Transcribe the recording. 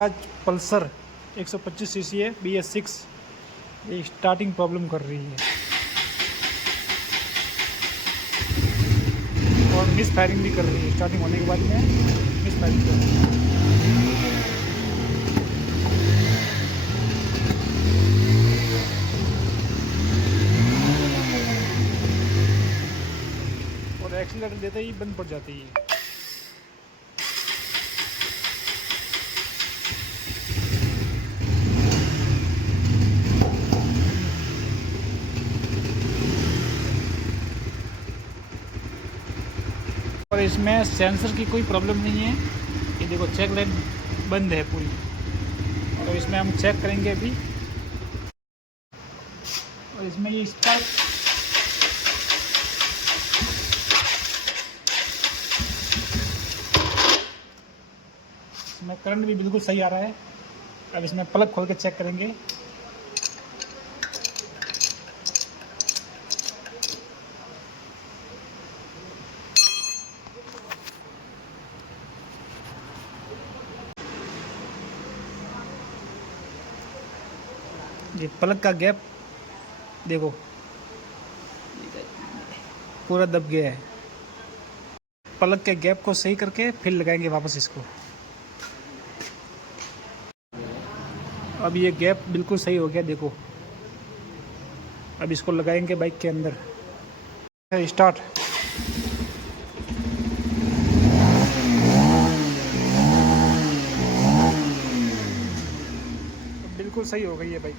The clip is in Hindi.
आज पल्सर 125 सीसी है BS6। ये स्टार्टिंग प्रॉब्लम कर रही है और मिस फायरिंग भी कर रही है। स्टार्टिंग होने के बाद में मिस फायरिंग कर रही है। और एक्सीलरेटर देते ही बंद पड़ जाती है। और इसमें सेंसर की कोई प्रॉब्लम नहीं है। ये देखो चेक लाइट बंद है पूरी। तो इसमें हम चेक करेंगे अभी। और इसमें ये स्पार्क इसमें करंट भी बिल्कुल सही आ रहा है। अब इसमें प्लग खोल के चेक करेंगे। ये प्लग का गैप देखो पूरा दब गया है। प्लग के गैप को सही करके फिर लगाएंगे वापस इसको। अब ये गैप बिल्कुल सही हो गया देखो। अब इसको लगाएंगे बाइक के अंदर। स्टार्ट। बिल्कुल सही हो गई है बाइक।